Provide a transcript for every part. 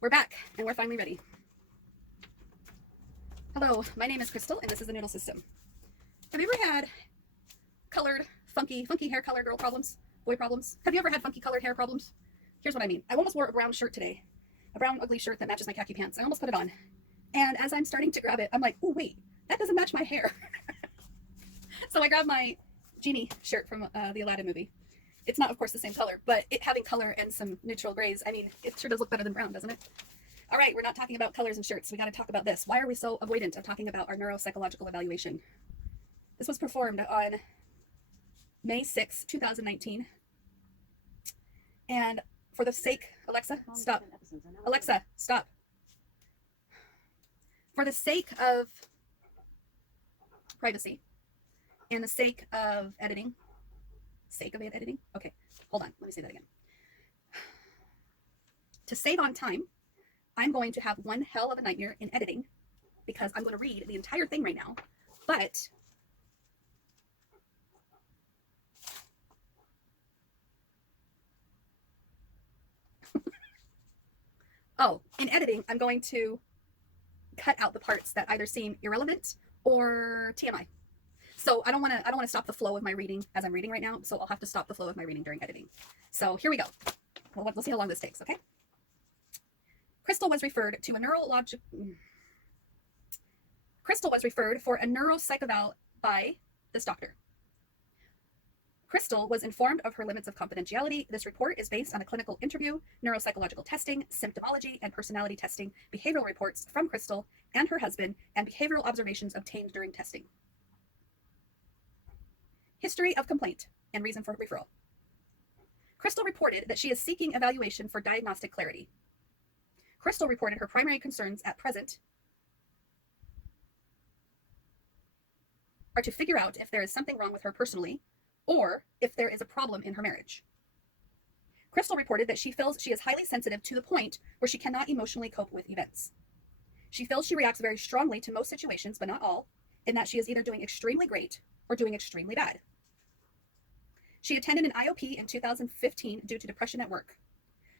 We're back and we're finally ready. Hello, my name is Crystal and this is the Noodle System. Have you ever had colored, funky hair color girl problems? Boy problems? Have you ever had funky colored hair problems? Here's what I mean. I almost wore a brown shirt today. A brown ugly shirt that matches my khaki pants. I almost put it on. And as I'm starting to grab it, I'm like, oh wait, that doesn't match my hair. So I grabbed my Genie shirt from the Aladdin movie. It's not, of course, the same color, but it having color and some neutral grays, I mean, it sure does look better than brown, doesn't it? All right, we're not talking about colors and shirts. We got to talk about this. Why are we so avoidant of talking about our neuropsychological evaluation? This was performed on May 6, 2019. And for the sake, Alexa, stop. Alexa, stop. For the sake of privacy and the sake of editing, okay, hold on, let me say that again. To save on time, I'm going to have one hell of a nightmare in editing because I'm going to read the entire thing right now, but in editing, I'm going to cut out the parts that either seem irrelevant or TMI. So I don't want to stop the flow of my reading as I'm reading right now. So I'll have to stop the flow of my reading during editing. So here we go. We'll see how long this takes. Okay. Crystal was referred for a neuropsych eval by this doctor. Crystal was informed of her limits of confidentiality. This report is based on a clinical interview, neuropsychological testing, symptomology, and personality testing, behavioral reports from Crystal and her husband, and behavioral observations obtained during testing. History of complaint and reason for referral. Crystal reported that she is seeking evaluation for diagnostic clarity. Crystal reported her primary concerns at present are to figure out if there is something wrong with her personally or if there is a problem in her marriage. Crystal reported that she feels she is highly sensitive to the point where she cannot emotionally cope with events. She feels she reacts very strongly to most situations, but not all, and that she is either doing extremely great or doing extremely bad. She attended an IOP in 2015 due to depression at work.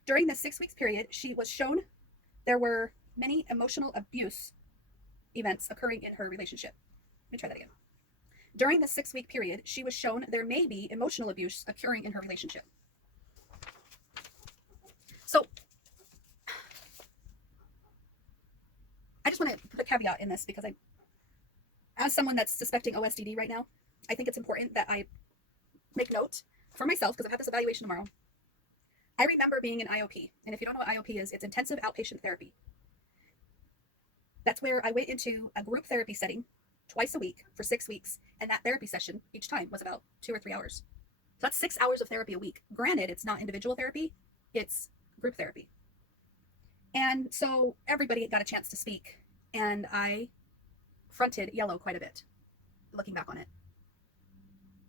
During the 6 weeks period, she was shown there were many emotional abuse events occurring in her relationship. Let me try that again. During the 6-week period, she was shown there may be emotional abuse occurring in her relationship. So I just want to put a caveat in this because as someone that's suspecting OSDD right now, I think it's important that I make note for myself because I've had this evaluation tomorrow. I remember being in IOP, and if you don't know what IOP is, it's intensive outpatient therapy. That's where I went into a group therapy setting twice a week for 6 weeks, and that therapy session each time was about 2 or 3 hours. So that's 6 hours of therapy a week. Granted, it's not individual therapy, it's group therapy. And so everybody got a chance to speak, and I fronted Yellow quite a bit, looking back on it.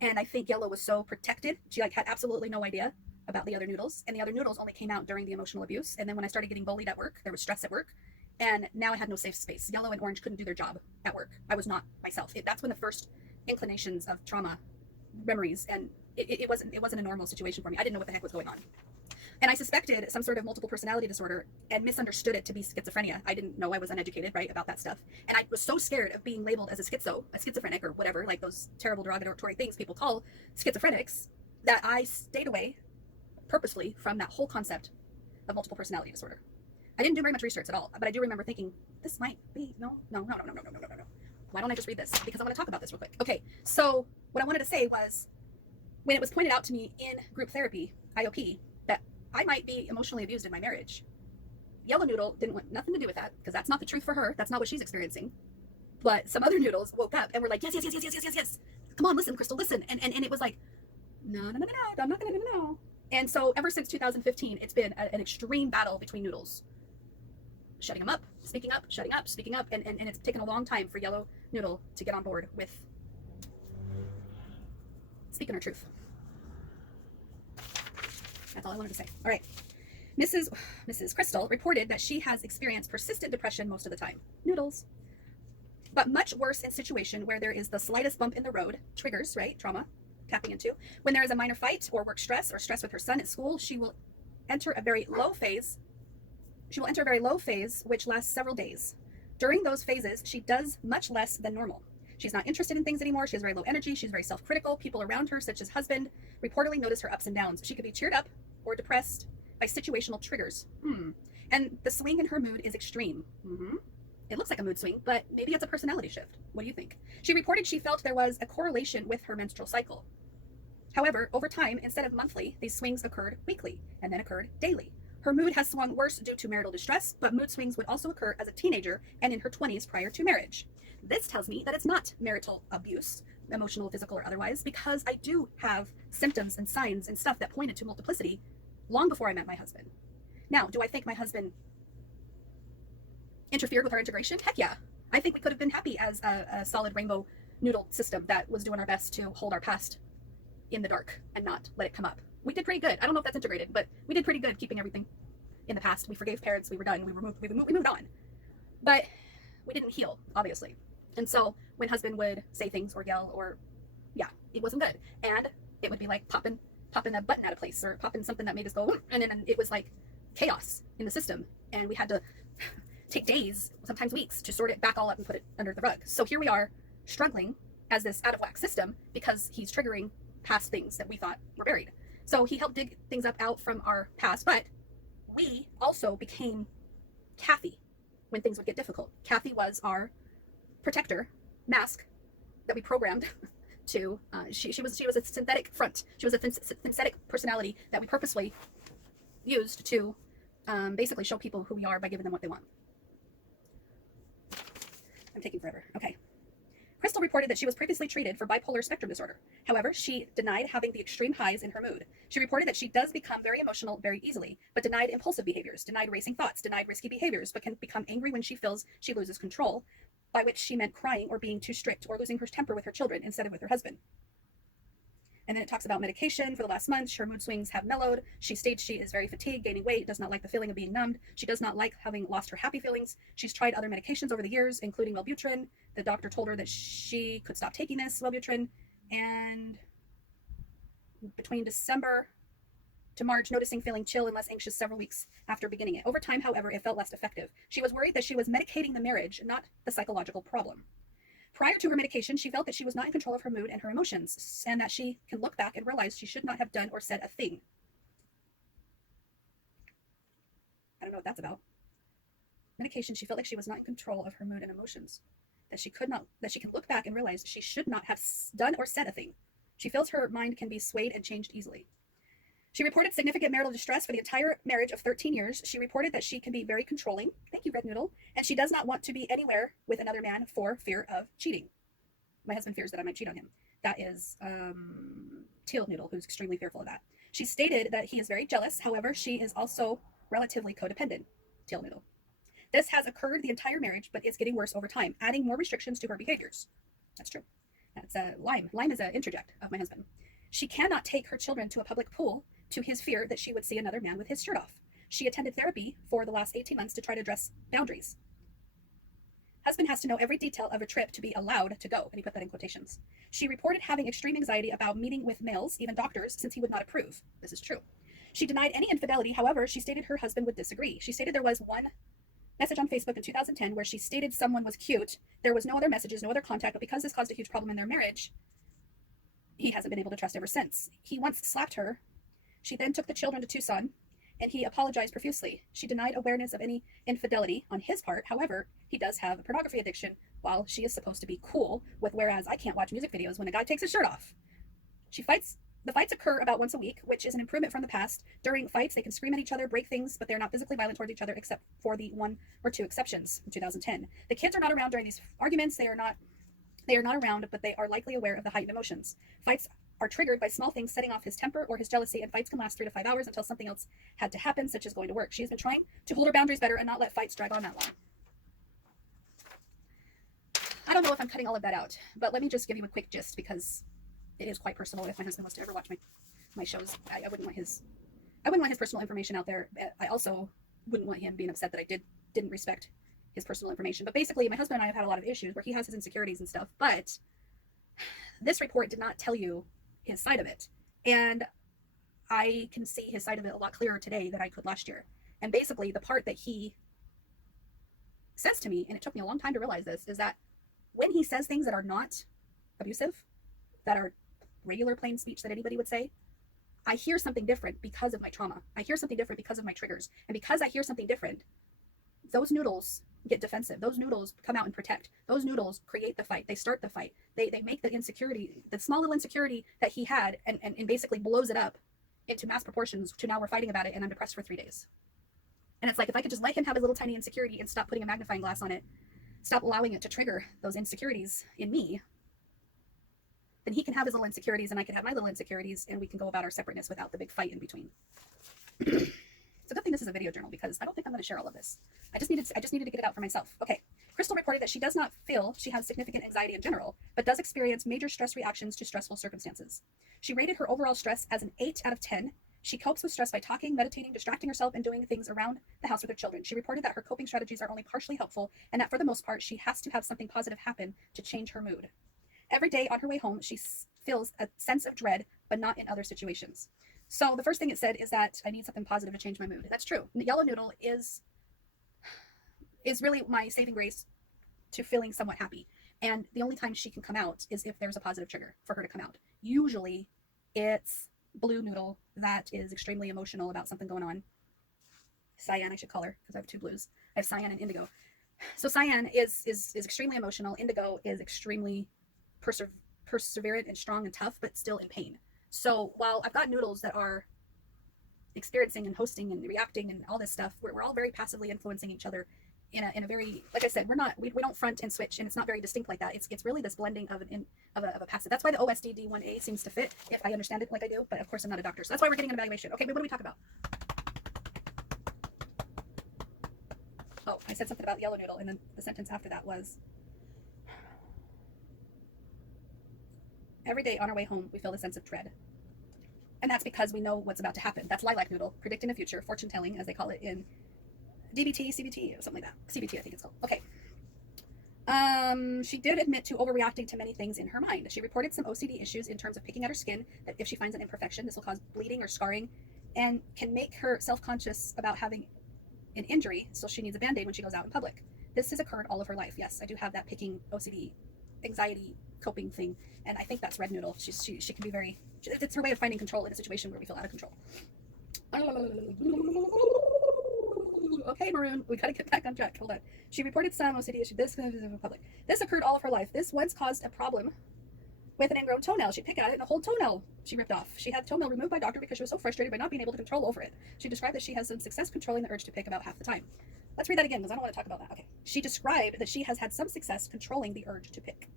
And I think Yellow was so protected. She had absolutely no idea about the other noodles, and the other noodles only came out during the emotional abuse. And then when I started getting bullied at work, there was stress at work, and now I had no safe space. Yellow and Orange couldn't do their job at work. I was not myself. That's when the first inclinations of trauma memories, and it wasn't a normal situation for me. I didn't know what the heck was going on. And I suspected some sort of multiple personality disorder and misunderstood it to be schizophrenia. I didn't know I was uneducated, right, about that stuff. And I was so scared of being labeled as a schizophrenic or whatever, like those terrible derogatory things people call schizophrenics, that I stayed away purposefully from that whole concept of multiple personality disorder. I didn't do very much research at all, but I do remember thinking, this might be, no. Why don't I just read this? Because I want to talk about this real quick. Okay, so what I wanted to say was, when it was pointed out to me in group therapy, IOP, that I might be emotionally abused in my marriage, Yellow Noodle didn't want nothing to do with that, because that's not the truth for her. That's not what she's experiencing. But some other noodles woke up and were like, yes. Come on, listen, Crystal, listen. And it was like, no, I'm not going to no. And so ever since 2015, it's been an extreme battle between noodles. Shutting them up, speaking up, shutting up, speaking up. And it's taken a long time for Yellow Noodle to get on board with speaking her truth. That's all I wanted to say. All right. Mrs. Crystal reported that she has experienced persistent depression most of the time. Noodles. But much worse in situation where there is the slightest bump in the road, triggers, right? Trauma, tapping into. When there is a minor fight or work stress or stress with her son at school, she will enter a very low phase She will enter a very low phase, which lasts several days. During those phases, she does much less than normal. She's not interested in things anymore. She has very low energy. She's very self-critical. People around her, such as husband, reportedly notice her ups and downs. She could be cheered up or depressed by situational triggers. And the swing in her mood is extreme. It looks like a mood swing, but maybe it's a personality shift. What do you think? She reported she felt there was a correlation with her menstrual cycle. However, over time, instead of monthly, these swings occurred weekly and then occurred daily. Her mood has swung worse due to marital distress, but mood swings would also occur as a teenager and in her 20s prior to marriage. This tells me that it's not marital abuse, emotional, physical, or otherwise, because I do have symptoms and signs and stuff that pointed to multiplicity long before I met my husband. Now, do I think my husband interfered with our integration? Heck yeah. I think we could have been happy as a solid rainbow noodle system that was doing our best to hold our past in the dark and not let it come up. We did pretty good. I don't know if that's integrated, but we did pretty good keeping everything in the past. We forgave parents. We were done. We moved on. But we didn't heal, obviously. And so when husband would say things or yell or, yeah, it wasn't good. And it would be like popping a button out of place or popping something that made us go, and then it was like chaos in the system. And we had to take days, sometimes weeks, to sort it back all up and put it under the rug. So here we are struggling as this out of whack system because he's triggering past things that we thought were buried. So he helped dig things up out from our past, but we also became Kathy when things would get difficult. Kathy was our protector mask that we programmed to. She was a synthetic front. She was a synthetic personality that we purposely used to basically show people who we are by giving them what they want. I'm taking forever. Okay. Crystal reported that she was previously treated for bipolar spectrum disorder. However, she denied having the extreme highs in her mood. She reported that she does become very emotional very easily, but denied impulsive behaviors, denied racing thoughts, denied risky behaviors, but can become angry when she feels she loses control, by which she meant crying or being too strict or losing her temper with her children instead of with her husband. And then it talks about medication. For the last month, her mood swings have mellowed. She states she is very fatigued, gaining weight, does not like the feeling of being numbed. She does not like having lost her happy feelings. She's tried other medications over the years, including Wellbutrin. The doctor told her that she could stop taking this Wellbutrin. And between December to March, noticing feeling chill and less anxious several weeks after beginning it. Over time, however, it felt less effective. She was worried that she was medicating the marriage, not the psychological problem. Prior to her medication, she felt that she was not in control of her mood and her emotions, and that she can look back and realize she should not have done or said a thing. I don't know what that's about. Medication, she felt like she was not in control of her mood and emotions. That she can look back and realize she should not have done or said a thing. She feels her mind can be swayed and changed easily. She reported significant marital distress for the entire marriage of 13 years. She reported that she can be very controlling. Thank you, Red Noodle. And she does not want to be anywhere with another man for fear of cheating. My husband fears that I might cheat on him. That is Teal Noodle, who's extremely fearful of that. She stated that he is very jealous. However, she is also relatively codependent. Teal Noodle. This has occurred the entire marriage, but it's getting worse over time, adding more restrictions to her behaviors. That's true. That's Lime. Lime is an interject of my husband. She cannot take her children to a public pool to his fear that she would see another man with his shirt off. She attended therapy for the last 18 months to try to address boundaries. Husband has to know every detail of a trip to be allowed to go, and he put that in quotations. She reported having extreme anxiety about meeting with males, even doctors, since he would not approve. This is true. She denied any infidelity. However, she stated her husband would disagree. She stated there was one message on Facebook in 2010 where she stated someone was cute. There was no other messages, no other contact, but because this caused a huge problem in their marriage, he hasn't been able to trust ever since. He once slapped her. She then took the children to Tucson, and he apologized profusely. She denied awareness of any infidelity on his part. However, he does have a pornography addiction, while she is supposed to be cool with, whereas I can't watch music videos when a guy takes his shirt off. The fights occur about once a week, which is an improvement from the past. During fights, they can scream at each other, break things, but they're not physically violent towards each other, except for the 1 or 2 exceptions in 2010. The kids are not around during these arguments. They are not around, but they are likely aware of the heightened emotions. Fights are triggered by small things setting off his temper or his jealousy, and fights can last 3 to 5 hours until something else had to happen, such as going to work. She has been trying to hold her boundaries better and not let fights drag on that long. I don't know if I'm cutting all of that out, but let me just give you a quick gist, because it is quite personal. If my husband was to ever watch my shows, I wouldn't want his personal information out there. I also wouldn't want him being upset that I didn't respect his personal information. But basically, my husband and I have had a lot of issues where he has his insecurities and stuff, but this report did not tell you his side of it. And I can see his side of it a lot clearer today than I could last year. And basically, the part that he says to me, and it took me a long time to realize this, is that when he says things that are not abusive, that are regular plain speech that anybody would say, I hear something different because of my trauma. I hear something different because of my triggers. And because I hear something different, those noodles get defensive. Those noodles come out and protect. Those noodles create the fight. They start the fight. They make the insecurity, the small little insecurity that he had, and basically blows it up into mass proportions to now we're fighting about it and I'm depressed for 3 days. And it's like, if I could just let him have his little tiny insecurity and stop putting a magnifying glass on it, stop allowing it to trigger those insecurities in me, then he can have his little insecurities and I can have my little insecurities, and we can go about our separateness without the big fight in between. It's a good thing this is a video journal, because I don't think I'm going to share all of this. I just needed to get it out for myself. Okay. Crystal reported that she does not feel she has significant anxiety in general, but does experience major stress reactions to stressful circumstances. She rated her overall stress as an 8 out of 10. She copes with stress by talking, meditating, distracting herself, and doing things around the house with her children. She reported that her coping strategies are only partially helpful, and that for the most part, she has to have something positive happen to change her mood. Every day on her way home, she feels a sense of dread, but not in other situations. So the first thing it said is that I need something positive to change my mood. That's true. The yellow noodle is really my saving grace to feeling somewhat happy. And the only time she can come out is if there's a positive trigger for her to come out. Usually it's blue noodle that is extremely emotional about something going on. Cyan, I should call her, because I have 2 blues. I have cyan and indigo. So cyan is extremely emotional. Indigo is extremely perseverant and strong and tough, but still in pain. So while I've got noodles that are experiencing and hosting and reacting and all this stuff, we're all very passively influencing each other in a very, like I said, we don't front and switch, and it's not very distinct like that. It's really this blending of a passive. That's why the OSD-D1A seems to fit, if I understand it like I do, but of course I'm not a doctor, so that's why we're getting an evaluation. Okay, but what do we talk about? Oh, I said something about yellow noodle, and then the sentence after that was, every day on our way home, we feel the sense of dread. And that's because we know what's about to happen. That's lilac noodle, predicting the future, fortune telling, as they call it in DBT, CBT, or something like that. CBT, I think it's called. Okay. She did admit to overreacting to many things in her mind. She reported some OCD issues in terms of picking at her skin, that if she finds an imperfection, this will cause bleeding or scarring, and can make her self-conscious about having an injury, so she needs a Band-Aid when she goes out in public. This has occurred all of her life. Yes, I do have that picking OCD, anxiety, coping thing, and I think that's red noodle. She can be very, it's her way of finding control in a situation where we feel out of control. Okay, Maroon, we gotta get back on track. Hold on. She reported some OCD issue. This in public. This occurred all of her life. This once caused a problem with an ingrown toenail. She'd pick at it and a whole toenail she ripped off. She had the toenail removed by a doctor because she was so frustrated by not being able to control over it. She described that she has some success controlling the urge to pick about half the time. Let's read that again, because I don't want to talk about that. Okay. She described that she has had some success controlling the urge to pick.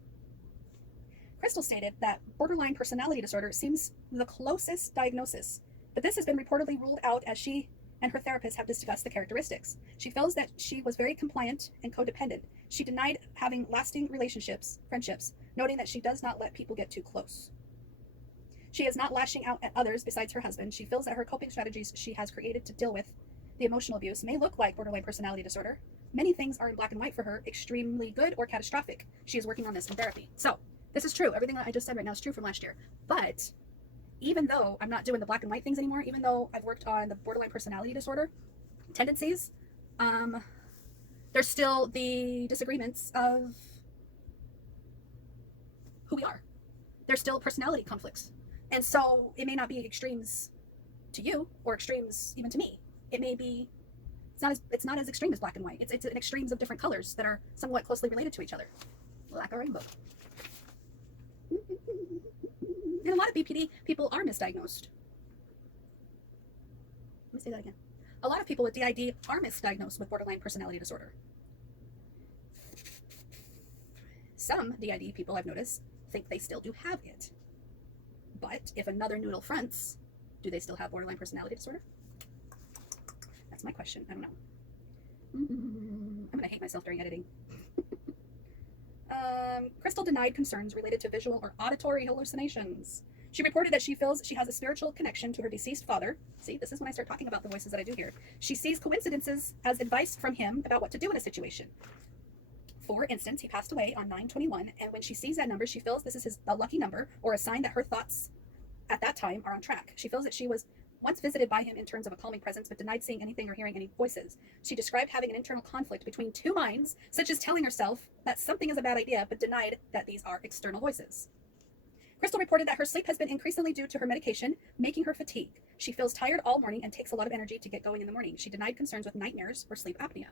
Crystal stated that borderline personality disorder seems the closest diagnosis, but this has been reportedly ruled out as she and her therapist have discussed the characteristics. She feels that she was very compliant and codependent. She denied having lasting friendships, noting that she does not let people get too close. She is not lashing out at others besides her husband. She feels that her coping strategies she has created to deal with the emotional abuse may look like borderline personality disorder. Many things are in black and white for her, extremely good or catastrophic. She is working on this in therapy. So, this is true. Everything that I just said right now is true from last year. But even though I'm not doing the black and white things anymore, even though I've worked on the borderline personality disorder tendencies, there's still the disagreements of who we are. There's still personality conflicts. And so it may not be extremes to you or extremes even to me. It may be, it's not as extreme as black and white. It's an extremes of different colors that are somewhat closely related to each other. Like a rainbow. And a lot of BPD people are misdiagnosed. Let me say that again. A lot of people with d.i.d. are misdiagnosed with borderline personality disorder. Some d.i.d. people I've noticed think they still do have it. But if another noodle fronts, do they still have borderline personality disorder? That's my question. I don't know. I'm going to hate myself during editing. Crystal denied concerns related to visual or auditory hallucinations. She reported that she feels she has a spiritual connection to her deceased father. See, this is when I start talking about the voices that I do here. She sees coincidences as advice from him about what to do in a situation. For instance, he passed away on 9/21, and when she sees that number, she feels this is a lucky number or a sign that her thoughts at that time are on track. She feels that she was once visited by him in terms of a calming presence, but denied seeing anything or hearing any voices. She described having an internal conflict between two minds, such as telling herself that something is a bad idea, but denied that these are external voices. Crystal reported that her sleep has been increasingly due to her medication, making her fatigued. She feels tired all morning and takes a lot of energy to get going in the morning. She denied concerns with nightmares or sleep apnea.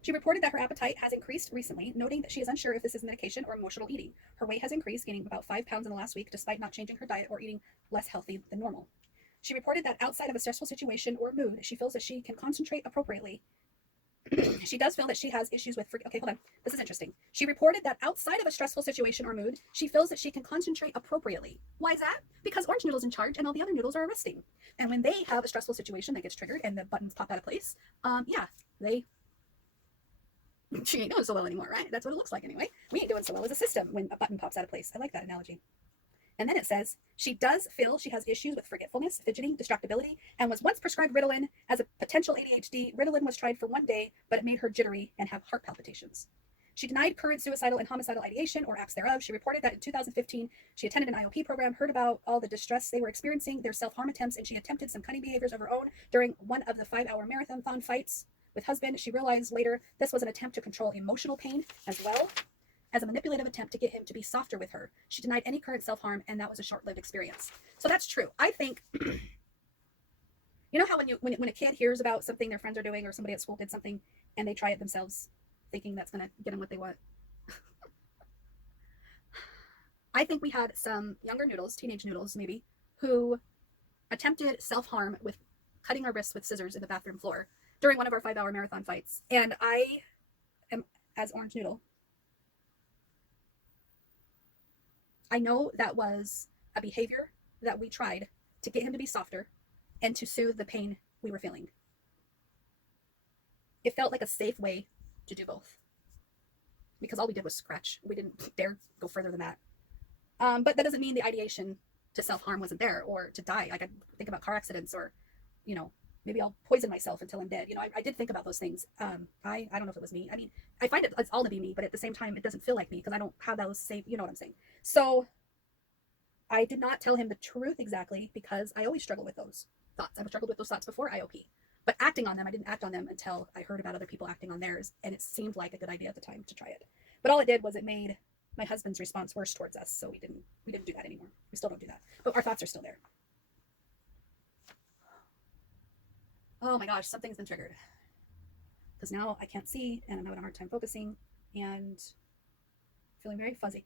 She reported that her appetite has increased recently, noting that she is unsure if this is medication or emotional eating. Her weight has increased, gaining about 5 pounds in the last week, despite not changing her diet or eating less healthy than normal. She reported that outside of a stressful situation or mood, she feels that she can concentrate appropriately. She does feel that she has issues with okay, hold on. This is interesting. She reported that outside of a stressful situation or mood, she feels that she can concentrate appropriately. Why is that? Because Orange Noodle's in charge and all the other noodles are resting. And when they have a stressful situation that gets triggered and the buttons pop out of place, she ain't doing so well anymore, right? That's what it looks like anyway. We ain't doing so well as a system when a button pops out of place. I like that analogy. And then it says, she does feel she has issues with forgetfulness, fidgeting, distractibility, and was once prescribed Ritalin as a potential ADHD. Ritalin was tried for one day, but it made her jittery and have heart palpitations. She denied current suicidal and homicidal ideation or acts thereof. She reported that in 2015, she attended an IOP program, heard about all the distress they were experiencing, their self-harm attempts, and she attempted some cunning behaviors of her own during one of the 5-hour marathon fights with husband. She realized later this was an attempt to control emotional pain as well as a manipulative attempt to get him to be softer with her. She denied any current self-harm, and that was a short-lived experience. So that's true. I think, you know how when a kid hears about something their friends are doing or somebody at school did something and they try it themselves, thinking that's going to get them what they want? I think we had some younger noodles, teenage noodles maybe, who attempted self-harm with cutting our wrists with scissors in the bathroom floor during one of our 5-hour marathon fights. And I am, as Orange Noodle, I know that was a behavior that we tried to get him to be softer and to soothe the pain we were feeling. It felt like a safe way to do both, because all we did was scratch. We didn't dare go further than that. But that doesn't mean the ideation to self-harm wasn't there, or to die. Like, I think about car accidents, or, maybe I'll poison myself until I'm dead. I did think about those things. I don't know if it was me. I mean, I find it's all to be me, but at the same time, it doesn't feel like me because I don't have those same, you know what I'm saying? So I did not tell him the truth exactly, because I always struggle with those thoughts. I've struggled with those thoughts before IOP, but acting on them, I didn't act on them until I heard about other people acting on theirs, and it seemed like a good idea at the time to try it. But all it did was it made my husband's response worse towards us, so we didn't do that anymore. We still don't do that, but our thoughts are still there. Oh my gosh, something's been triggered, because now I can't see and I'm having a hard time focusing and feeling very fuzzy.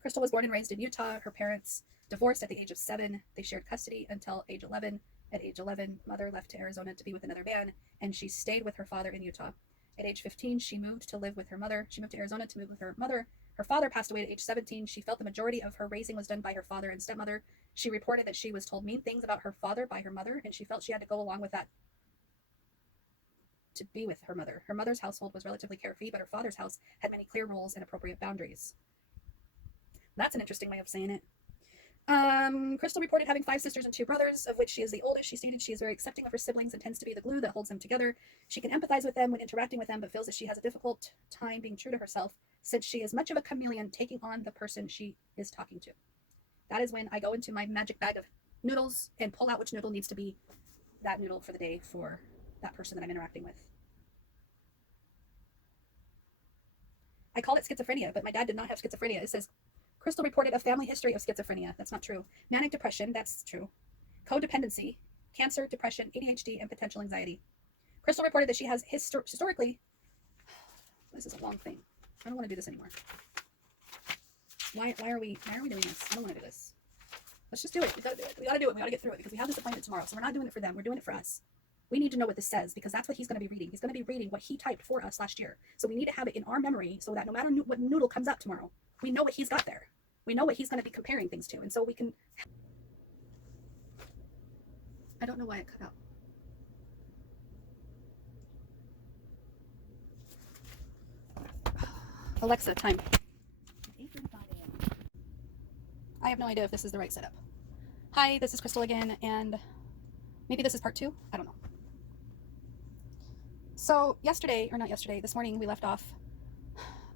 Crystal was born and raised in Utah. Her parents divorced at the age of 7. They shared custody until age 11. At age 11, mother left to Arizona to be with another man, and she stayed with her father in Utah. At age 15, she moved to live with her mother. She moved to Arizona to live with her mother. Her father passed away at age 17. She felt the majority of her raising was done by her father and stepmother. She reported that she was told mean things about her father by her mother, and she felt she had to go along with that to be with her mother. Her mother's household was relatively carefree, but her father's house had many clear rules and appropriate boundaries. That's an interesting way of saying it. Crystal reported having 5 sisters and 2 brothers, of which she is the oldest. She stated she is very accepting of her siblings and tends to be the glue that holds them together. She can empathize with them when interacting with them, but feels that she has a difficult time being true to herself, since she is much of a chameleon, taking on the person she is talking to. That is when I go into my magic bag of noodles and pull out which noodle needs to be that noodle for the day for that person that I'm interacting with. I called it schizophrenia, but my dad did not have schizophrenia. It says Crystal reported a family history of schizophrenia. That's not true. Manic depression, that's true. Codependency, cancer, depression, ADHD, and potential anxiety. Crystal reported that she has historically, this is a long thing. I don't want to do this anymore. Why are we doing this? I don't want to do this. Let's just do it. We gotta do it. We gotta do it. We gotta get through it, because we have this appointment tomorrow. So we're not doing it for them. We're doing it for us. We need to know what this says, because that's what he's going to be reading. He's going to be reading what he typed for us last year. So we need to have it in our memory, so that no matter what noodle comes up tomorrow, we know what he's got there. We know what he's going to be comparing things to. And so we can... I don't know why it cut out. Alexa, time. I have no idea if this is the right setup. Hi, this is Crystal again, and maybe this is part 2? I don't know. So this morning we left off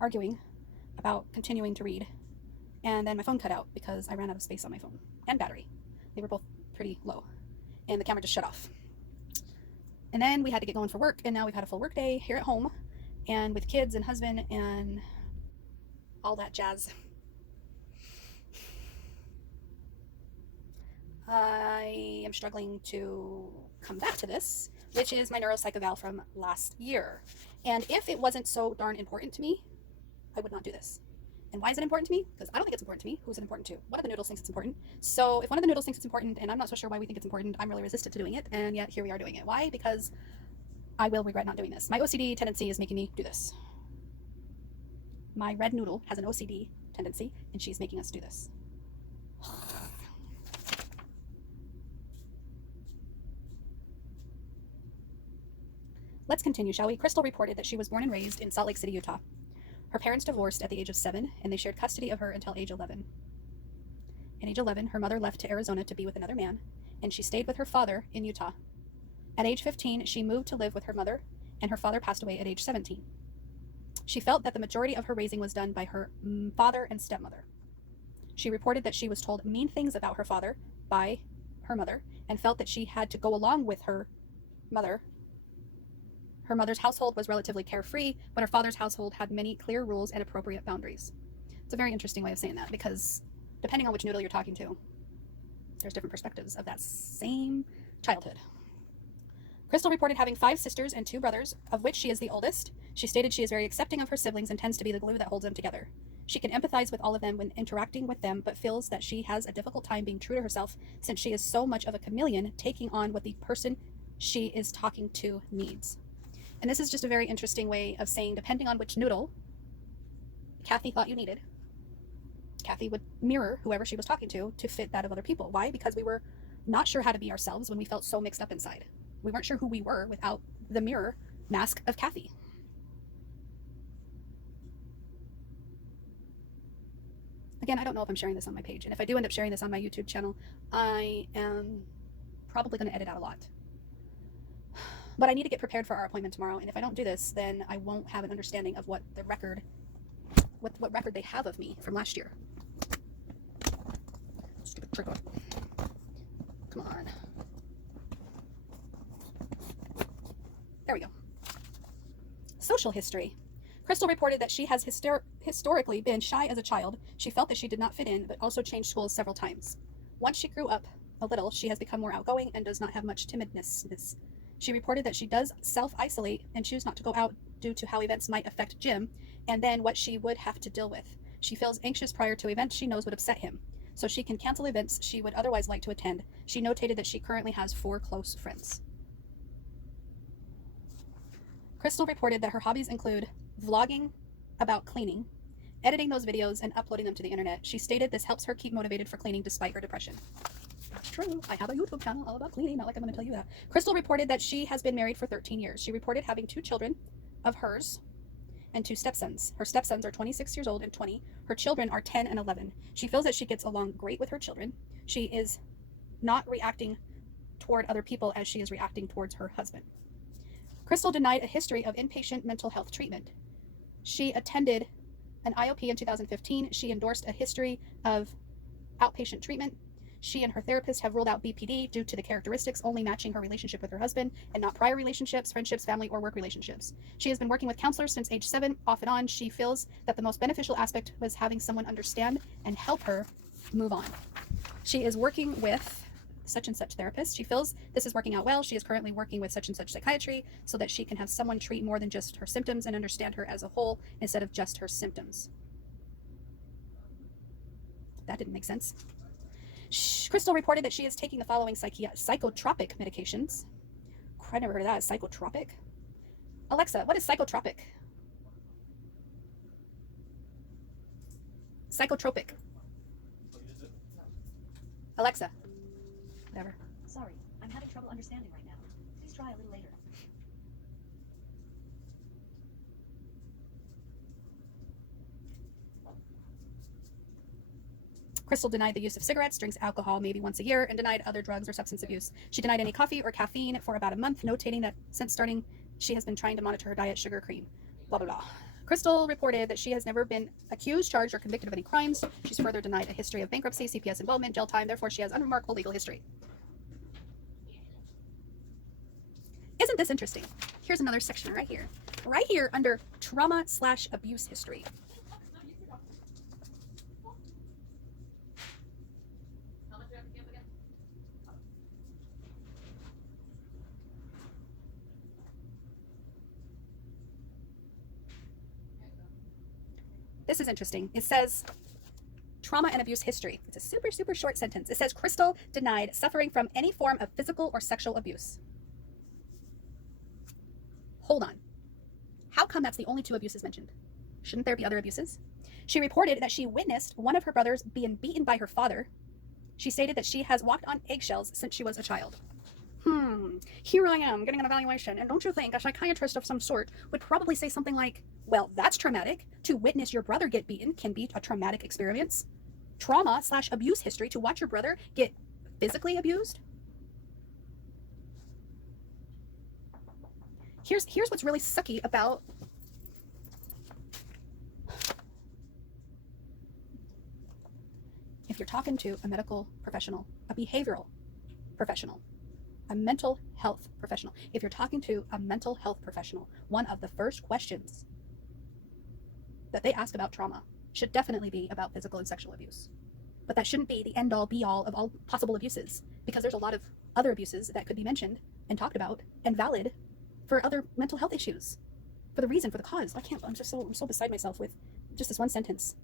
arguing about continuing to read, and then my phone cut out because I ran out of space on my phone and battery. They were both pretty low, and the camera just shut off. And then we had to get going for work, and now we've had a full work day here at home and with kids and husband and all that jazz. I am struggling to come back to this, which is my neuropsych eval from last year. And if it wasn't so darn important to me, I would not do this. And why is it important to me? Because I don't think it's important to me. Who's it important to? One of the noodles thinks it's important. So if one of the noodles thinks it's important, and I'm not so sure why we think it's important, I'm really resistant to doing it, and yet here we are doing it. Why? Because I will regret not doing this. My OCD tendency is making me do this. My red noodle has an OCD tendency, and she's making us do this. Let's continue, shall we? Crystal reported that she was born and raised in Salt Lake City, Utah. Her parents divorced at the age of 7, and they shared custody of her until age 11. At age 11, her mother left to Arizona to be with another man, and she stayed with her father in Utah. At age 15, she moved to live with her mother, and her father passed away at age 17. She felt that the majority of her raising was done by her father and stepmother. She reported that she was told mean things about her father by her mother, and felt that she had to go along with her mother. Her mother's household was relatively carefree, but her father's household had many clear rules and appropriate boundaries. It's a very interesting way of saying that, because depending on which noodle you're talking to, there's different perspectives of that same childhood. Crystal reported having 5 sisters and 2 brothers, of which she is the oldest. She stated she is very accepting of her siblings and tends to be the glue that holds them together. She can empathize with all of them when interacting with them, but feels that she has a difficult time being true to herself since she is so much of a chameleon, taking on what the person she is talking to needs. And this is just a very interesting way of saying, depending on which noodle Kathy thought you needed, Kathy would mirror whoever she was talking to fit that of other people. Why? Because we were not sure how to be ourselves when we felt so mixed up inside. We weren't sure who we were without the mirror mask of Kathy. Again, I don't know if I'm sharing this on my page. And if I do end up sharing this on my YouTube channel, I am probably going to edit out a lot. But I need to get prepared for our appointment tomorrow. And if I don't do this, then I won't have an understanding of what the record, what record they have of me from last year. Stupid trigger. Come on. There we go. Social history. Crystal reported that she has historically been shy as a child. She felt that she did not fit in, but also changed schools several times. Once she grew up a little, she has become more outgoing and does not have much timidness. She reported that she does self-isolate and choose not to go out due to how events might affect Jim, and then what she would have to deal with. She feels anxious prior to events she knows would upset him, so she can cancel events she would otherwise like to attend. She notated that she currently has 4 close friends. Crystal reported that her hobbies include vlogging about cleaning, editing those videos, and uploading them to the internet. She stated this helps her keep motivated for cleaning despite her depression. True, I have a YouTube channel all about cleaning, not like I'm going to tell you that. Crystal reported that she has been married for 13 years. She reported having 2 children of hers and 2 stepsons. Her stepsons are 26 years old and 20. Her children are 10 and 11. She feels that she gets along great with her children. She is not reacting toward other people as she is reacting towards her husband. Crystal denied a history of inpatient mental health treatment. She attended an IOP in 2015. She endorsed a history of outpatient treatment. She and her therapist have ruled out BPD due to the characteristics only matching her relationship with her husband and not prior relationships, friendships, family, or work relationships. She has been working with counselors since age 7, off and on. She feels that the most beneficial aspect was having someone understand and help her move on. She is working with such and such therapist. She feels this is working out well. She is currently working with such and such psychiatry so that she can have someone treat more than just her symptoms and understand her as a whole instead of just her symptoms. That didn't make sense. Crystal reported that she is taking the following psychotropic medications. I never heard of that. Psychotropic? Alexa, what is psychotropic? Psychotropic. Alexa. Whatever. Sorry, I'm having trouble understanding right now. Please try a little later. Crystal denied the use of cigarettes, drinks alcohol maybe once a year, and denied other drugs or substance abuse. She denied any coffee or caffeine for about a month, notating that since starting, she has been trying to monitor her diet, sugar, cream, blah, blah, blah. Crystal reported that she has never been accused, charged, or convicted of any crimes. She's further denied a history of bankruptcy, CPS involvement, jail time. Therefore, she has unremarkable legal history. Isn't this interesting? Here's another section right here. Right here under trauma/abuse history. This is interesting. It says trauma and abuse history. It's a super, super short sentence. It says Crystal denied suffering from any form of physical or sexual abuse. Hold on. How come that's the only 2 abuses mentioned? Shouldn't there be other abuses? She reported that she witnessed one of her brothers being beaten by her father. She stated that she has walked on eggshells since she was a child. Here I am getting an evaluation, and don't you think a psychiatrist of some sort would probably say something like, well, that's traumatic. To witness your brother get beaten can be a traumatic experience. Trauma/abuse history, to watch your brother get physically abused. Here's what's really sucky about if you're talking to a medical professional, a behavioral professional, a mental health professional. If you're talking to a mental health professional, one of the first questions that they ask about trauma should definitely be about physical and sexual abuse. But that shouldn't be the end all be all of all possible abuses, because there's a lot of other abuses that could be mentioned and talked about and valid for other mental health issues, for the reason, for the cause. I'm so beside myself with just this one sentence,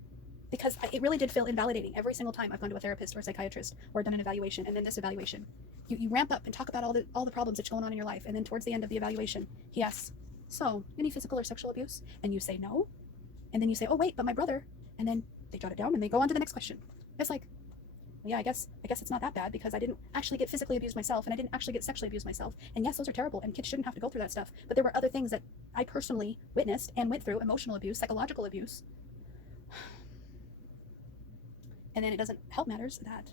because it really did feel invalidating every single time I've gone to a therapist or a psychiatrist or done an evaluation. And then this evaluation, you ramp up and talk about all the problems that's going on in your life, and then towards the end of the evaluation, he asks, so any physical or sexual abuse? And you say no, and then you say, oh wait, but my brother, and then they jot it down and they go on to the next question. It's like, yeah, I guess it's not that bad, because I didn't actually get physically abused myself, and I didn't actually get sexually abused myself. And yes, those are terrible, and kids shouldn't have to go through that stuff. But there were other things that I personally witnessed and went through: emotional abuse, psychological abuse. And then it doesn't help matters that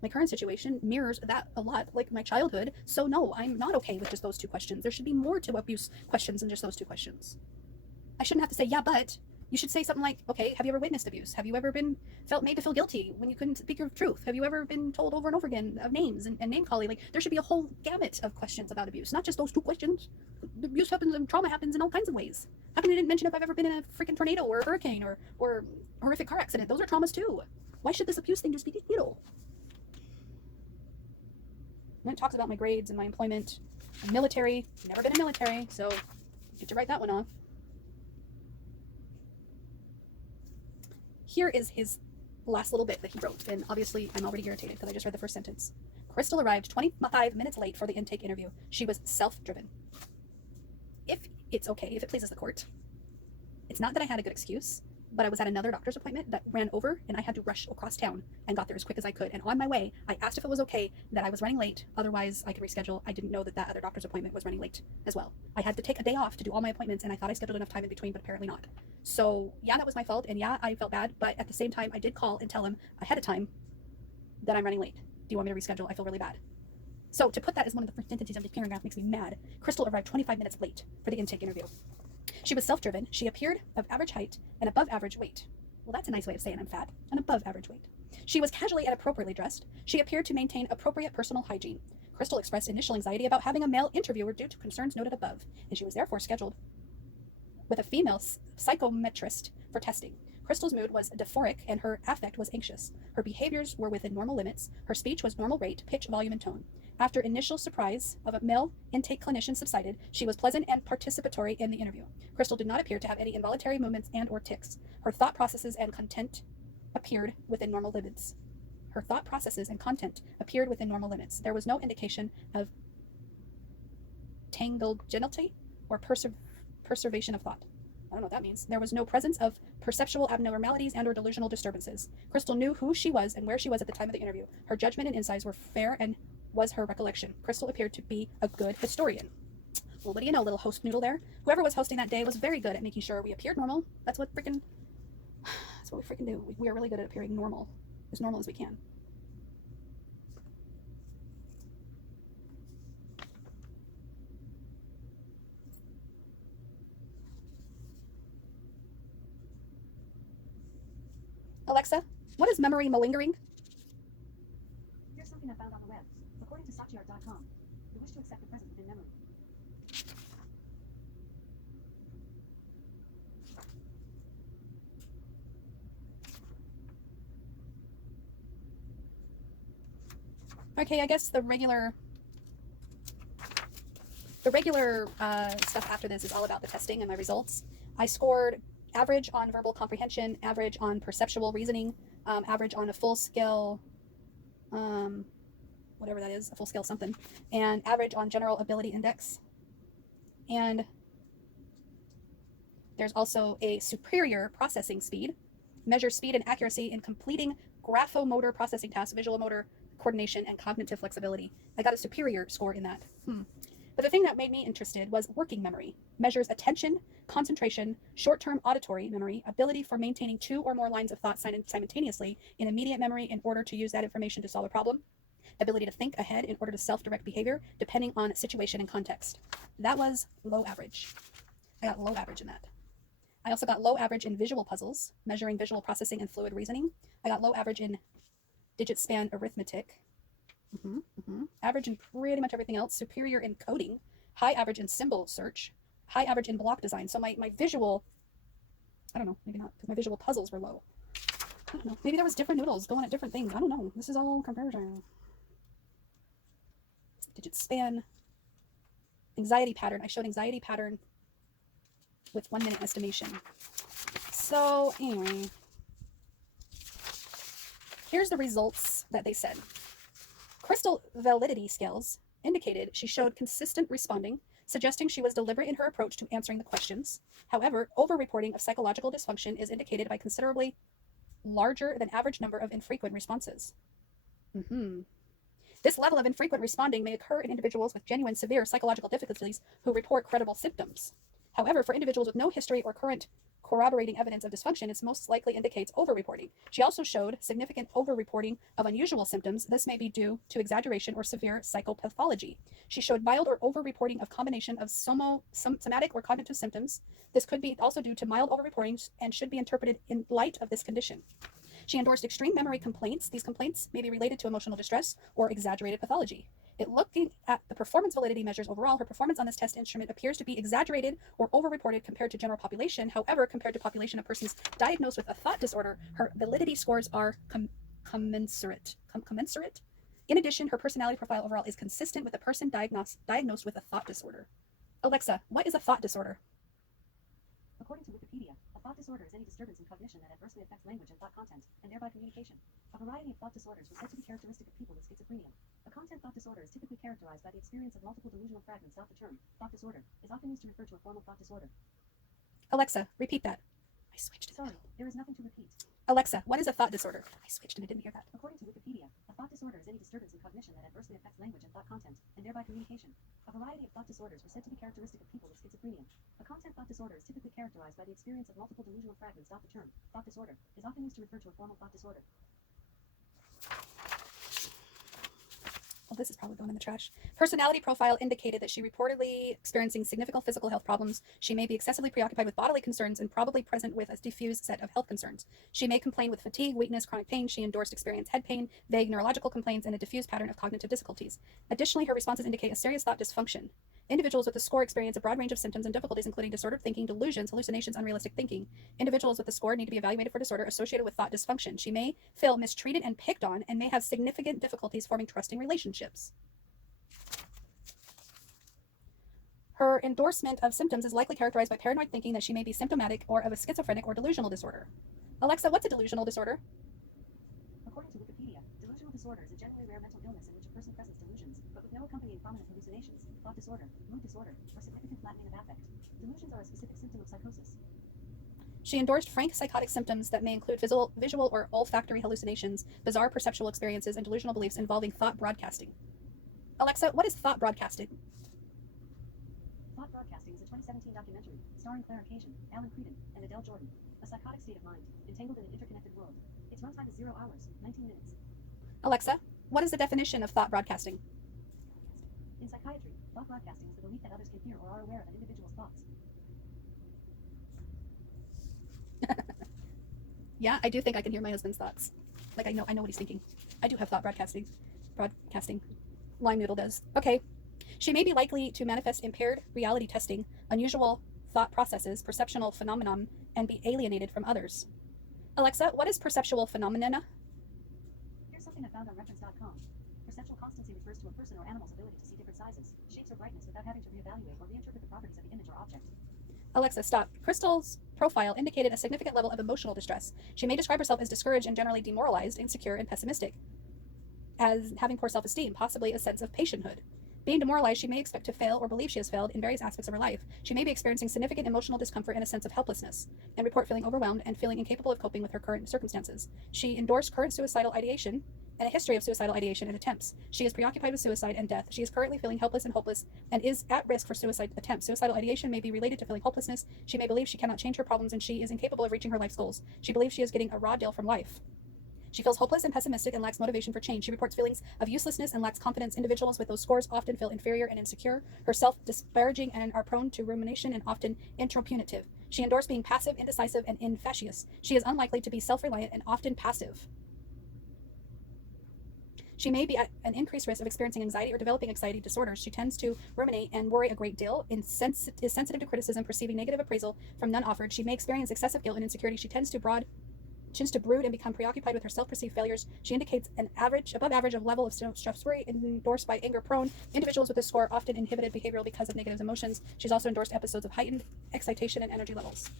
my current situation mirrors that a lot, like my childhood. So no, I'm not okay with just those 2 questions. There should be more to abuse questions than just those 2 questions. I shouldn't have to say, yeah, but. You should say something like, okay, have you ever witnessed abuse? Have you ever been made to feel guilty when you couldn't speak your truth? Have you ever been told over and over again of names and name calling? Like, there should be a whole gamut of questions about abuse, not just those 2 questions. Abuse happens and trauma happens in all kinds of ways. How come you didn't mention if I've ever been in a freaking tornado or a hurricane or horrific car accident? Those are traumas too. Why should this abuse thing just be, And it talks about my grades and my employment. I'm military, never been in military, so get to write that one off. Here is his last little bit that he wrote, and obviously I'm already irritated because I just read the first sentence. Crystal arrived 25 minutes late for the intake interview. She was self-driven. If it's okay, if it pleases the court, it's not that I had a good excuse, but I was at another doctor's appointment that ran over, and I had to rush across town and got there as quick as I could. And on my way, I asked if it was okay that I was running late, otherwise I could reschedule. I didn't know that other doctor's appointment was running late as well. I had to take a day off to do all my appointments, and I thought I scheduled enough time in between, but apparently not. So yeah, that was my fault, and yeah, I felt bad, but at the same time, I did call and tell him ahead of time that I'm running late. Do you want me to reschedule? I feel really bad. So to put that as one of the first sentences of this paragraph makes me mad. Crystal arrived 25 minutes late for the intake interview. She was self-driven. She appeared of average height and above average weight. Well, that's a nice way of saying I'm fat. An above average weight. She was casually and appropriately dressed. She appeared to maintain appropriate personal hygiene. Crystal expressed initial anxiety about having a male interviewer due to concerns noted above, and she was therefore scheduled with a female psychometrist for testing. Crystal's mood was euphoric and her affect was anxious. Her behaviors were within normal limits. Her speech was normal rate, pitch, volume, and tone. After initial surprise of a male intake clinician subsided, she was pleasant and participatory in the interview. Crystal did not appear to have any involuntary movements and or tics. Her thought processes and content appeared within normal limits. Her thought processes and content appeared within normal limits. There was no indication of tangentiality or preservation of thought. I don't know what that means. There was no presence of perceptual abnormalities and or delusional disturbances. Crystal knew who she was and where she was at the time of the interview. Her judgment and insights were fair and was her recollection. Crystal appeared to be a good historian. Well, what do you know, little host noodle there? Whoever was hosting that day was very good at making sure we appeared normal. That's what we freaking do. We are really good at appearing normal as we can. memory malingering? Here's something I found on the web. According to softart.com, the wish to accept the present within memory. Okay, I guess the regular stuff after this is all about the testing and my results. I scored average on verbal comprehension, average on perceptual reasoning, average on a full scale, whatever that is, a full scale something, and average on general ability index. And there's also a superior processing speed, measures speed and accuracy in completing graphomotor processing tasks, visual motor coordination, and cognitive flexibility. I got a superior score in that. But the thing that made me interested was working memory. Measures attention, concentration, short-term auditory memory, ability for maintaining 2 or more lines of thought simultaneously in immediate memory in order to use that information to solve a problem, ability to think ahead in order to self-direct behavior depending on situation and context. That was low average. I got low average in that. I also got low average in visual puzzles, measuring visual processing and fluid reasoning. I got low average in digit span arithmetic. Average in pretty much everything else. Superior in coding. High average in symbol search. High average in block design. So my visual, I don't know, maybe not, because my visual puzzles were low. I don't know. Maybe there was different noodles going at different things. I don't know. This is all comparison. Digit span. Anxiety pattern. I showed anxiety pattern with 1 minute estimation. So anyway, here's the results that they said. Crystal validity scales indicated she showed consistent responding, suggesting she was deliberate in her approach to answering the questions. However, over-reporting of psychological dysfunction is indicated by considerably larger than average number of infrequent responses. This level of infrequent responding may occur in individuals with genuine severe psychological difficulties who report credible symptoms. However, for individuals with no history or current corroborating evidence of dysfunction, it most likely indicates over-reporting. She also showed significant over-reporting of unusual symptoms. This may be due to exaggeration or severe psychopathology. She showed mild or over-reporting of combination of somatic or cognitive symptoms. This could be also due to mild over-reporting and should be interpreted in light of this condition. She endorsed extreme memory complaints. These complaints may be related to emotional distress or exaggerated pathology. Looking at the performance validity measures overall, her performance on this test instrument appears to be exaggerated or over-reported compared to general population. However, compared to population of persons diagnosed with a thought disorder, her validity scores are commensurate. In addition, her personality profile overall is consistent with a person diagnosed with a thought disorder. Alexa, what is a thought disorder? According to Wikipedia, a thought disorder is any disturbance in cognition that adversely affects language and thought content, and thereby communication. A variety of thought disorders were said to be characteristic of people with schizophrenia. A content thought disorder is typically characterized by the experience of multiple delusional fragments. The term thought disorder is often used to refer to a form of thought disorder. Alexa, repeat that. I switched. Sorry, there is nothing to repeat. Alexa, what is a thought disorder? I switched and I didn't hear that. According to Wikipedia, a thought disorder is any disturbance in cognition that adversely affects language and thought content, and thereby communication. A variety of thought disorders were said to be characteristic of people with schizophrenia. A content thought disorder is typically characterized by the experience of multiple delusional fragments. The term thought disorder is often used to refer to a form of thought disorder. Well, this is probably going in the trash. Personality profile indicated that she reportedly experiencing significant physical health problems. She may be excessively preoccupied with bodily concerns and probably present with a diffuse set of health concerns. She may complain with fatigue, weakness, chronic pain. She endorsed experience head pain, vague neurological complaints, and a diffuse pattern of cognitive difficulties. Additionally, her responses indicate a serious thought dysfunction. Individuals with the score experience a broad range of symptoms and difficulties, including disordered thinking, delusions, hallucinations, unrealistic thinking. Individuals with the score need to be evaluated for disorder associated with thought dysfunction. She may feel mistreated and picked on and may have significant difficulties forming trusting relationships. Her endorsement of symptoms is likely characterized by paranoid thinking that she may be symptomatic or of a schizophrenic or delusional disorder. Alexa, what's a delusional disorder? According to Wikipedia, delusional disorder is a generally rare mental illness in which a person presents delusions, but with no accompanying prominent hallucinations, thought disorder, mood disorder, or significant flattening of affect. Delusions are a specific symptom of psychosis. She endorsed frank psychotic symptoms that may include visual or olfactory hallucinations, bizarre perceptual experiences, and delusional beliefs involving thought broadcasting. Alexa, what is thought broadcasting? Thought Broadcasting is a 2017 documentary starring Claire Occasion, Alan Creedon, and Adele Jordan. A psychotic state of mind, entangled in an interconnected world. Its runtime is 0 hours, 19 minutes. Alexa, what is the definition of thought broadcasting? In psychiatry, thought broadcasting is the belief that others can hear or are aware of an individual's thoughts. Yeah, I do think I can hear my husband's thoughts. Like I know what he's thinking. I do have thought broadcasting. Lime Noodle does. Okay. She may be likely to manifest impaired reality testing, unusual thought processes, perceptual phenomenon, and be alienated from others. Alexa, what is perceptual phenomena? Here's something I found on reference.com. Perceptual constancy refers to a person or animal's ability to see different sizes, shapes, or brightness without having to reevaluate or reinterpret the properties of the image or object. Alexa, stop. Crystal's profile indicated a significant level of emotional distress. She may describe herself as discouraged and generally demoralized, insecure, and pessimistic, as having poor self-esteem, possibly a sense of patienthood. Being demoralized, she may expect to fail or believe she has failed in various aspects of her life. She may be experiencing significant emotional discomfort and a sense of helplessness, and report feeling overwhelmed and feeling incapable of coping with her current circumstances. She endorsed current suicidal ideation and a history of suicidal ideation and attempts. She is preoccupied with suicide and death. She is currently feeling helpless and hopeless and is at risk for suicide attempts. Suicidal ideation may be related to feeling hopelessness. She may believe she cannot change her problems and she is incapable of reaching her life's goals. She believes she is getting a raw deal from life. She feels hopeless and pessimistic and lacks motivation for change. She reports feelings of uselessness and lacks confidence. Individuals with those scores often feel inferior and insecure, herself disparaging, and are prone to rumination and often intropunitive. She endorsed being passive, indecisive, and infatuous. She is unlikely to be self-reliant and often passive. She may be at an increased risk of experiencing anxiety or developing anxiety disorders. She tends to ruminate and worry a great deal, is sensitive to criticism, perceiving negative appraisal from none offered. She may experience excessive guilt and insecurity. She tends to brood and become preoccupied with her self-perceived failures. She indicates an above average of level of stress worry, endorsed by anger-prone. Individuals with this score are often inhibited behavioral because of negative emotions. She's also endorsed episodes of heightened excitation and energy levels.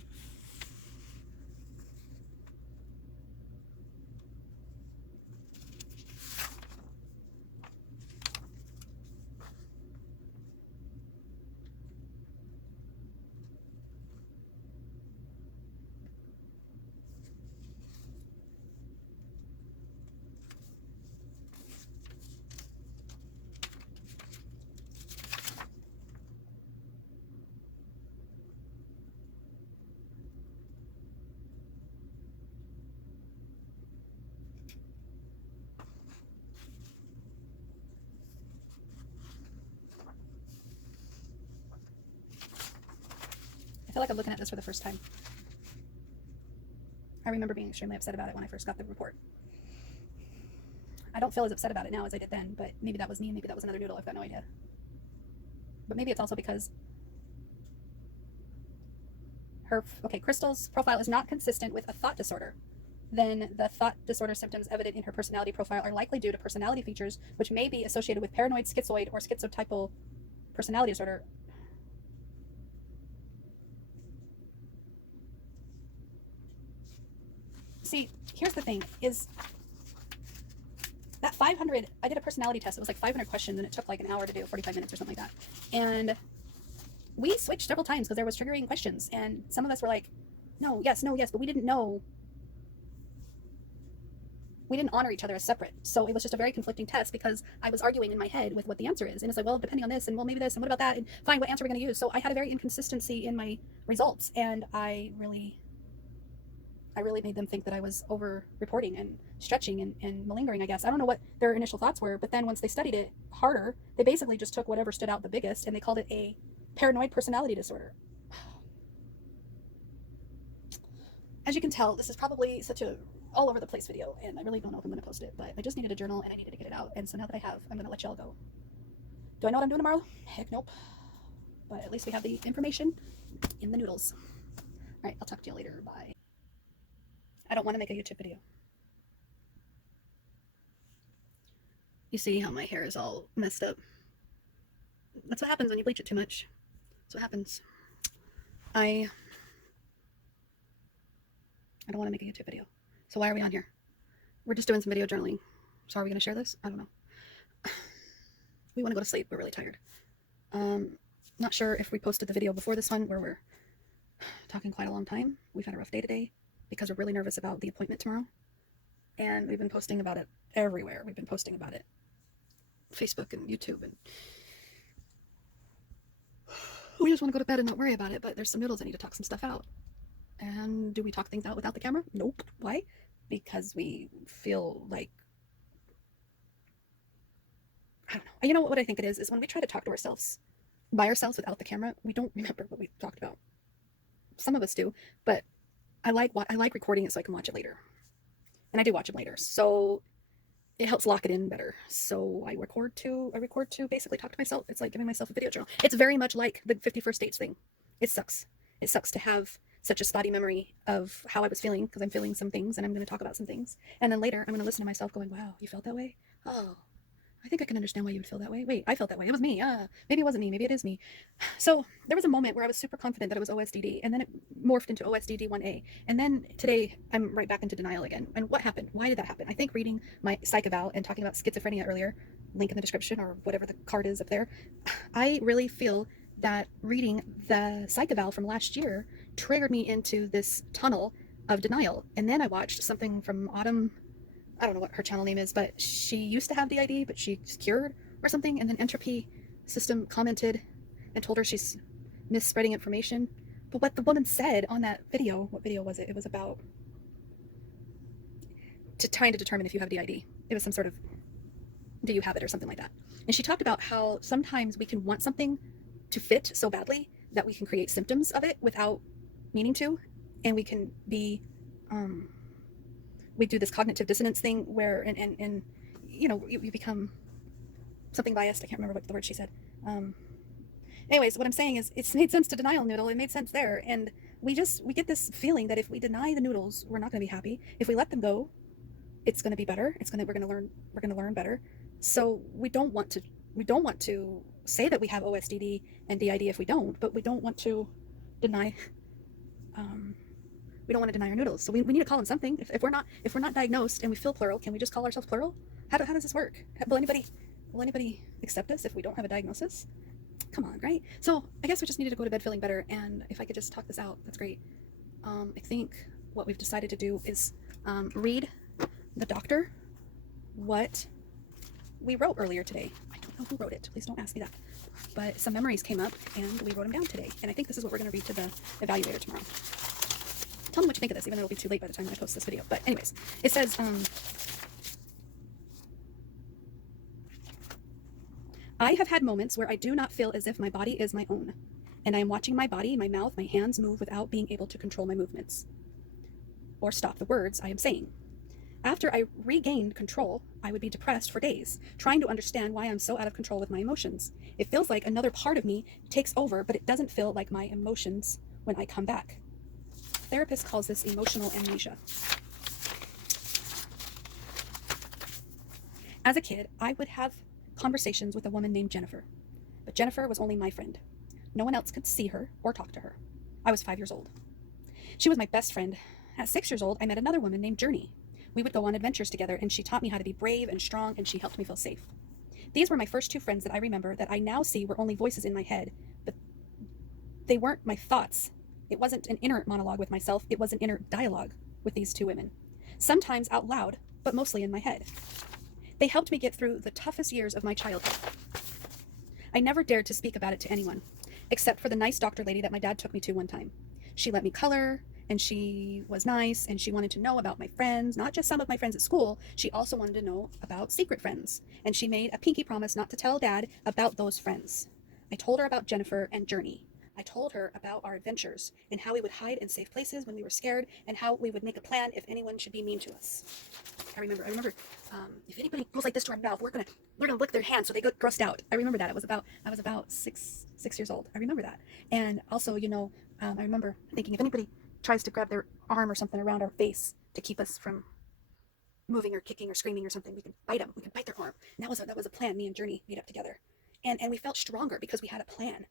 I feel like I'm looking at this for the first time. I remember being extremely upset about it when I first got the report. I don't feel as upset about it now as I did then, but maybe that was me, maybe that was another noodle, I've got no idea. But maybe it's also because Crystal's profile is not consistent with a thought disorder. Then the thought disorder symptoms evident in her personality profile are likely due to personality features which may be associated with paranoid, schizoid, or schizotypal personality disorder. See, here's the thing, is that 500, I did a personality test, it was like 500 questions, and it took like an hour to do, 45 minutes or something like that. And we switched several times because there was triggering questions, and some of us were like, no, yes, but we didn't know. We didn't honor each other as separate. So it was just a very conflicting test because I was arguing in my head with what the answer is. And it's like, well, depending on this, and well, maybe this, and what about that, and fine, what answer are we going to use? So I had a very inconsistency in my results, and I really made them think that I was over reporting and stretching and malingering, I guess. I don't know what their initial thoughts were, but then once they studied it harder, they basically just took whatever stood out the biggest and they called it a paranoid personality disorder. As you can tell, this is probably such a all over the place video, and I really don't know if I'm going to post it, but I just needed a journal and I needed to get it out. And so now that I have, I'm going to let y'all go. Do I know what I'm doing tomorrow? Heck nope. But at least we have the information in the noodles. All right, I'll talk to you later. Bye. I don't want to make a YouTube video. You see how my hair is all messed up? That's what happens when you bleach it too much. That's what happens. I don't want to make a YouTube video. So why are we on here? We're just doing some video journaling. So are we going to share this? I don't know. We want to go to sleep. We're really tired. Not sure if we posted the video before this one where we're talking quite a long time. We've had a rough day today because we're really nervous about the appointment tomorrow. And we've been posting about it everywhere. We've been posting about it. Facebook and YouTube, and we just want to go to bed and not worry about it, but there's some noodles I need to talk some stuff out. And do we talk things out without the camera? Nope. Why? Because we feel like, I don't know. You know what I think it is when we try to talk to ourselves by ourselves without the camera, we don't remember what we talked about. Some of us do, but I like recording it so I can watch it later. and I do watch them later. So it helps lock it in better. So I record to basically talk to myself. It's like giving myself a video journal. It's very much like the 51st dates thing. It sucks. It sucks to have such a spotty memory of how I was feeling, because I'm feeling some things and I'm going to talk about some things. And then later I'm going to listen to myself going, wow, you felt that way? Oh, I think I can understand why you would feel that way. Wait, I felt that way. It was me. Maybe it wasn't me. Maybe it is me. So there was a moment where I was super confident that it was OSDD, and then it morphed into OSDD1A. And then today I'm right back into denial again. And what happened? Why did that happen? I think reading my psych eval and talking about schizophrenia earlier, link in the description or whatever the card is up there, I really feel that reading the psych eval from last year triggered me into this tunnel of denial. And then I watched something from Autumn. I don't know what her channel name is, but she used to have d.i.d, but she's cured or something. And then Entropy System commented and told her she's misspreading information. But what the woman said on that video, what video was it? It was about trying to determine if you have d.i.d. It was some sort of, do you have it or something like that. And she talked about how sometimes we can want something to fit so badly that we can create symptoms of it without meaning to. And we can be, we do this cognitive dissonance thing where, and you know, you become something biased. I can't remember what the word she said. Anyways, what I'm saying is it's made sense to denial noodle. It made sense there. And we get this feeling that if we deny the noodles, we're not going to be happy. If we let them go, it's going to be better. We're going to learn better. So we don't want to say that we have OSDD and d.i.d if we don't, but we don't want to deny, we don't want to deny our noodles. So we need to call them something. If we're not diagnosed and we feel plural, can we just call ourselves plural? How does this work? Will anybody accept us if we don't have a diagnosis? Come on, right? So I guess we just needed to go to bed feeling better, and if I could just talk this out, that's great. I think what we've decided to do is read the doctor what we wrote earlier today. I don't know who wrote it. Please don't ask me that. But some memories came up, and we wrote them down today. And I think this is what we're going to read to the evaluator tomorrow. Tell me what you think of this, even though it'll be too late by the time I post this video. But anyways, it says, I have had moments where I do not feel as if my body is my own, and I am watching my body, my mouth, my hands move without being able to control my movements or stop the words I am saying. After I regained control, I would be depressed for days, trying to understand why I'm so out of control with my emotions. It feels like another part of me takes over, but it doesn't feel like my emotions when I come back. Therapist calls this emotional amnesia. As a kid, I would have conversations with a woman named Jennifer, but Jennifer was only my friend. No one else could see her or talk to her. I was 5 years old. She was my best friend. At 6 years old, I met another woman named Journey. We would go on adventures together, and she taught me how to be brave and strong, and she helped me feel safe. These were my first two friends that I remember that I now see were only voices in my head, but they weren't my thoughts. It wasn't an inner monologue with myself, it was an inner dialogue with these two women. Sometimes out loud, but mostly in my head. They helped me get through the toughest years of my childhood. I never dared to speak about it to anyone, except for the nice doctor lady that my dad took me to one time. She let me color, and she was nice, and she wanted to know about my friends, not just some of my friends at school. She also wanted to know about secret friends, and she made a pinky promise not to tell Dad about those friends. I told her about Jennifer and Journey. I told her about our adventures and how we would hide in safe places when we were scared, and how we would make a plan if anyone should be mean to us. I remember, if anybody goes like this to our mouth, we're gonna lick their hands so they get grossed out. I remember that. I was about six years old. I remember that. And also, I remember thinking if anybody tries to grab their arm or something around our face to keep us from moving or kicking or screaming or something, we can bite them. We can bite their arm. And that was a plan me and Journey made up together. And we felt stronger because we had a plan.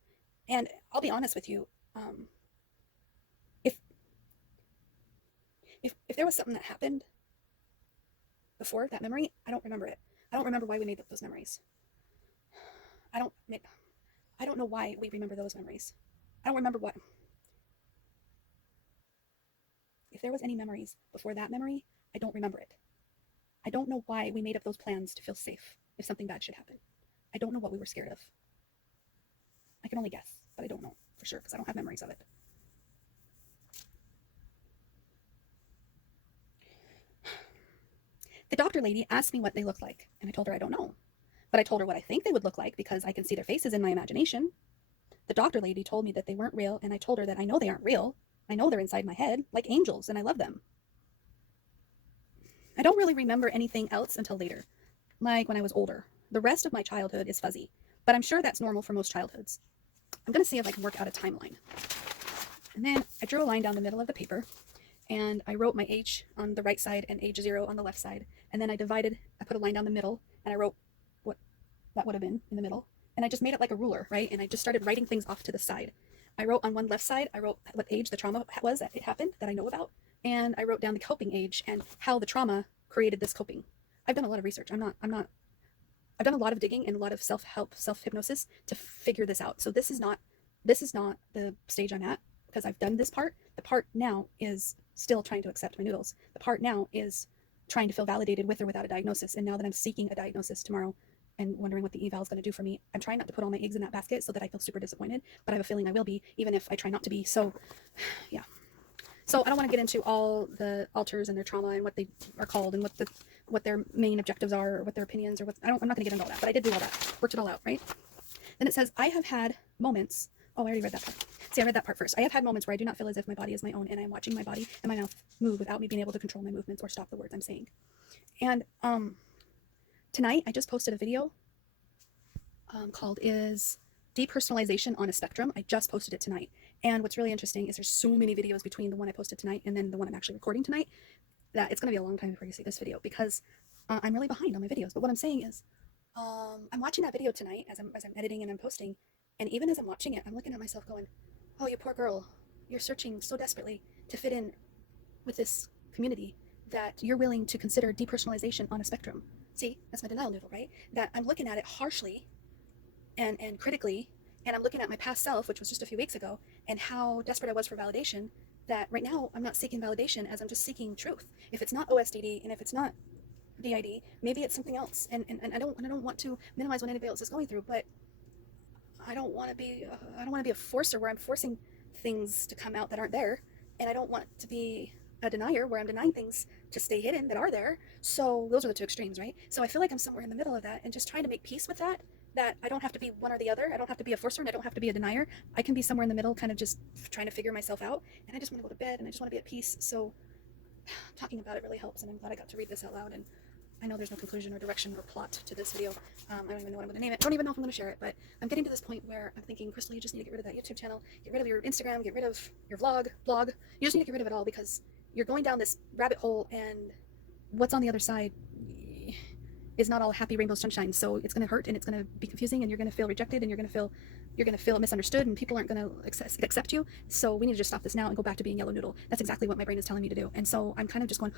And I'll be honest with you, if there was something that happened before that memory, I don't remember it. I don't remember why we made up those memories. I don't know why we remember those memories. I don't remember what. If there was any memories before that memory, I don't remember it. I don't know why we made up those plans to feel safe if something bad should happen. I don't know what we were scared of. I can only guess, but I don't know for sure because I don't have memories of it. The doctor lady asked me what they looked like, and I told her I don't know. But I told her what I think they would look like because I can see their faces in my imagination. The doctor lady told me that they weren't real, and I told her that I know they aren't real. I know they're inside my head, like angels, and I love them. I don't really remember anything else until later, like when I was older. The rest of my childhood is fuzzy, but I'm sure that's normal for most childhoods. I'm going to see if I can work out a timeline. And then I drew a line down the middle of the paper, and I wrote my age on the right side and age 0 on the left side. And then I put a line down the middle, and I wrote what that would have been in the middle. And I just made it like a ruler, right? And I just started writing things off to the side. I wrote on one left side, I wrote what age the trauma was that it happened, that I know about. And I wrote down the coping age and how the trauma created this coping. I've done a lot of research. I've done a lot of digging and a lot of self-help, self-hypnosis to figure this out. So this is not the stage I'm at because I've done this part. The part now is still trying to accept my noodles. The part now is trying to feel validated with or without a diagnosis. And now that I'm seeking a diagnosis tomorrow and wondering what the eval is going to do for me, I'm trying not to put all my eggs in that basket so that I feel super disappointed, but I have a feeling I will be, even if I try not to be. So yeah. So I don't want to get into all the alters and their trauma and what they are called and what their main objectives are or what their opinions or what I'm not going to get into all that, but I did do all that. Worked it all out, right? Then it says, I have had moments. Oh, I already read that part. See, I read that part first. I have had moments where I do not feel as if my body is my own and I'm watching my body and my mouth move without me being able to control my movements or stop the words I'm saying. And tonight I just posted a video called Is Depersonalization on a Spectrum? I just posted it tonight. And what's really interesting is there's so many videos between the one I posted tonight and then the one I'm actually recording tonight that it's going to be a long time before you see this video because I'm really behind on my videos. But what I'm saying is I'm watching that video tonight as I'm editing and I'm posting. And even as I'm watching it, I'm looking at myself going, oh, you poor girl. You're searching so desperately to fit in with this community that you're willing to consider depersonalization on a spectrum. See, that's my denial noodle, right? That I'm looking at it harshly and critically, and I'm looking at my past self, which was just a few weeks ago, and how desperate I was for validation, that right now I'm not seeking validation as I'm just seeking truth. If it's not OSDD and if it's not d.i.d, maybe it's something else. And I don't want to minimize what anybody else is going through, but I don't want to be a forcer where I'm forcing things to come out that aren't there, and I don't want to be a denier where I'm denying things to stay hidden that are there. So those are the two extremes, right? So I feel like I'm somewhere in the middle of that and just trying to make peace with that. That I don't have to be one or the other. I don't have to be a forcer and I don't have to be a denier. I can be somewhere in the middle, kind of just trying to figure myself out. And I just want to go to bed and I just want to be at peace. So talking about it really helps, and I'm glad I got to read this out loud. And I know there's no conclusion or direction or plot to this video. I don't even know what I'm going to name it. Don't even know if I'm going to share it, but I'm getting to this point where I'm thinking, Crystal, you just need to get rid of that YouTube channel, get rid of your Instagram, get rid of your blog. You just need to get rid of it all because you're going down this rabbit hole, and what's on the other side is not all happy rainbow sunshine. So it's going to hurt and it's going to be confusing, and you're going to feel rejected, and you're going to feel misunderstood, and people aren't going to accept you. So we need to just stop this now and go back to being yellow noodle. That's exactly what my brain is telling me to do. And so I'm kind of just going,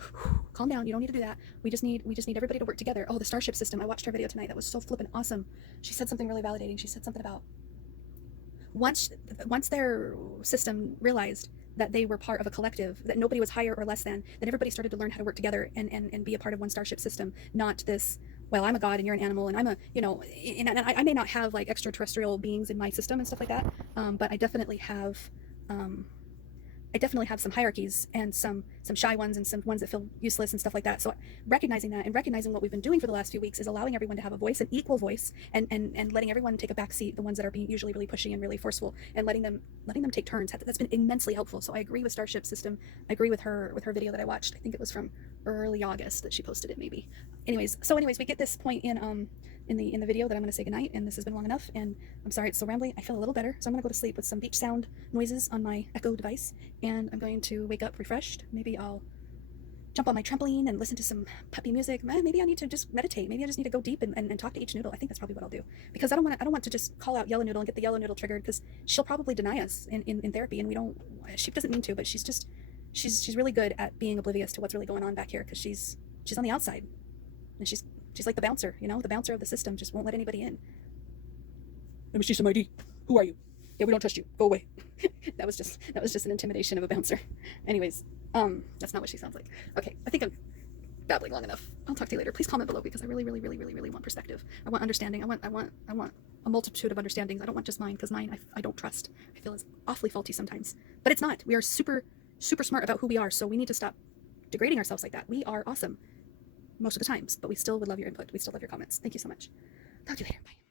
calm down. You don't need to do that. We just need everybody to work together. Oh, the Starship system. I watched her video tonight. That was so flippin' awesome. She said something really validating. She said something about once their system realized that they were part of a collective, that nobody was higher or less than, that everybody started to learn how to work together and be a part of one Starship system, not this, well, I'm a god and you're an animal, and I'm a, and I may not have like extraterrestrial beings in my system and stuff like that, but I definitely have some hierarchies and some shy ones and some ones that feel useless and stuff like that. So recognizing that and recognizing what we've been doing for the last few weeks is allowing everyone to have a voice, an equal voice, and letting everyone take a back seat, the ones that are being usually really pushy and really forceful, and letting them take turns. That's been immensely helpful. So I agree with Starship System. I agree with her video that I watched. I think it was from early August that she posted it, maybe. Anyways, we get this point in the video that I'm going to say goodnight, and this has been long enough, and I'm sorry it's so rambly. I feel a little better, so I'm going to go to sleep with some beach sound noises on my Echo device, and I'm going to wake up refreshed. Maybe I'll jump on my trampoline and listen to some puppy music. Maybe I need to just meditate. Maybe I just need to go deep and talk to each noodle. I think that's probably what I'll do, because I don't want to just call out yellow noodle and get the yellow noodle triggered, because she'll probably deny us in therapy, and she doesn't mean to, but she's really good at being oblivious to what's really going on back here, because she's on the outside, and she's like the bouncer, the bouncer of the system, just won't let anybody in. Let me see some ID. Who are you? Yeah, we don't trust you. Go away. that was just an intimidation of a bouncer. Anyways, that's not what she sounds like. Okay, I think I'm babbling long enough. I'll talk to you later. Please comment below, because I really, really, really, really, really want perspective. I want understanding. I want a multitude of understandings. I don't want just mine, because mine I don't trust. I feel it's awfully faulty sometimes. But it's not. We are super, super smart about who we are, so we need to stop degrading ourselves like that. We are awesome most of the times, but we still would love your input. We still love your comments. Thank you so much. Talk to you later. Bye.